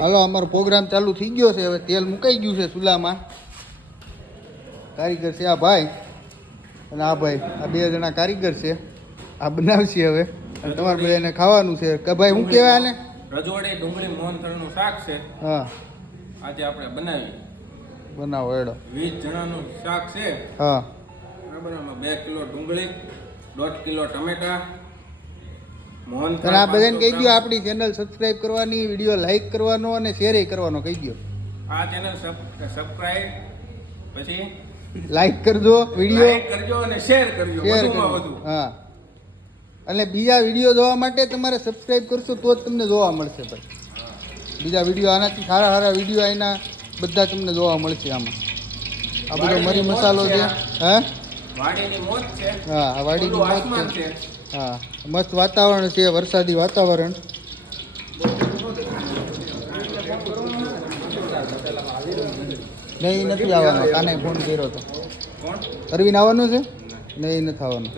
હાલો અમારો પ્રોગ્રામ ચાલુ થઈ ગયો છે. હવે તેલ મુકાઈ ગયું છે ચૂલામાં. કારીગર છે આ ભાઈ અને આ ભાઈ. આ બે જણા કારીગર છે. આ બનાવશે હવે. તમારે બધાને ખાવાનું છે. કે ભાઈ શું કહેવાય આને? રજોડે ડુંગળી મોહનથળનું શાક છે. હા. આજે આપણે બનાવી. બનાવો એડો વીસ જણાનું શાક છે. હા. બરાબર બે કિલો ડુંગળી દોઢ કિલો ટમેટા મોહન આ બધાને કહી દો આપણી ચેનલ સબસ્ક્રાઇબ કરવાની વીડિયો લાઈક કરવાનો અને શેર કરવાનો કહી દો આ ચેનલ સબસ્ક્રાઇબ પછી લાઈક કરજો વીડિયો લાઈક કરજો અને શેર કરજો શેર કરજો હા. અને બીજા વીડિયો જોવા માટે તમારે સબસ્ક્રાઇબ કરશો તો જ તમને જોવા મળશે ભાઈ. બીજા વીડિયો આનાથી સારા સારા વીડિયો એના બધા તમને જોવા મળશે આમાં. આ બધો મરી મસાલો છે હા? વાડીની મોજ છે. હા વાડીની છે. છે. હા, મસ્ત વાતાવરણ છે, વરસાદી વાતાવરણ. નહીં, નથી આવવાનો. કાને ફોન કર્યો તો. અરવિંદ આવવાનું છે? નહીં, નથી આવવાનું.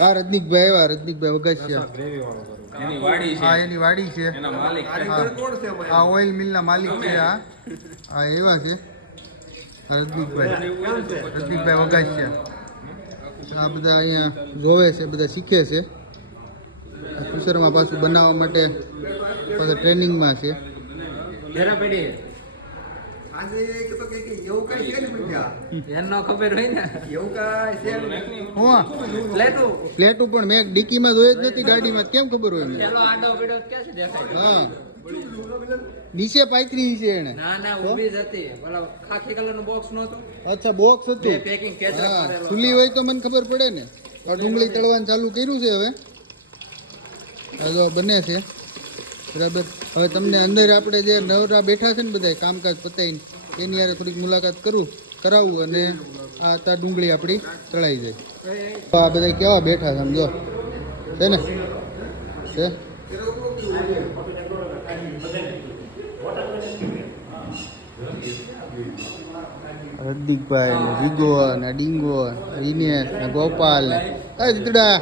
હા, રજનીકભાઈ આવ્યા, રજનીકભાઈ વગાસિયા હા, એની વાડી છે. હા ઓઇલ મિલના માલિક છે, આ. હા, એવા છે. રજનીકભાઈ. રજનીકભાઈ વગાસિયા આ બધા અહીંયા જોવે છે બધા શીખે છે. ફ્યુચરમાં પાછું બનાવવા માટે પાછા ટ્રેનિંગમાં છે. એનો ખબર હોય ને. હું લેતું પ્લેટું પણ મેં ડીકીમાં જોઈ જ નથી ગાડીમાં. કેમ ખબર હોય હા. નીચે પાયત્રી છે એને ના ના ઊભી જ હતી. પેલો ખાખી કલરનું બોક્સ નહોતું. અચ્છા બોક્સ હતું. પેકિંગ કેચરા હા કરેલો હોય તો મને ખબર પડે ને. આ ડુંગળી તળવાનું ચાલુ કર્યું છે હવે. જો બને છે. બરાબર. હવે તમને અંદર આપણે જે નવરા બેઠા છે ને બધા કામકાજ પતાવીને એની યારે થોડીક મુલાકાત કરું કરાવું અને આ તા ડુંગળી આપણી તળાઈ જાય. તો આ બધા કેવા બેઠા સમજો છે ને? છે? રદ્દીકભાઈ ને જીગો ને ડીંગો દિનેશ ને ગોપાલ ને. આ જીતુડા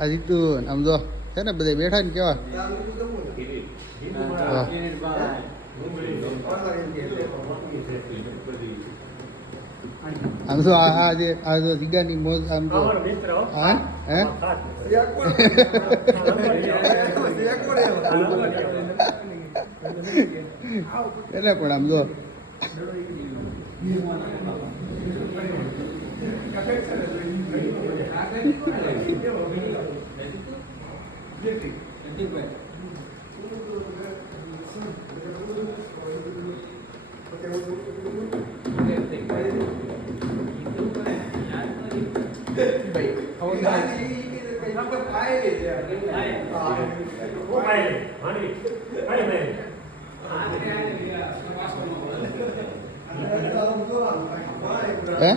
આ જીતુ આમ જો છે ને બધા બેઠા ને કેવા? આમ શું આ આ જે આ જો જીગાની મોજ આમ જો. હા. હે? એને પણ આમ જો હે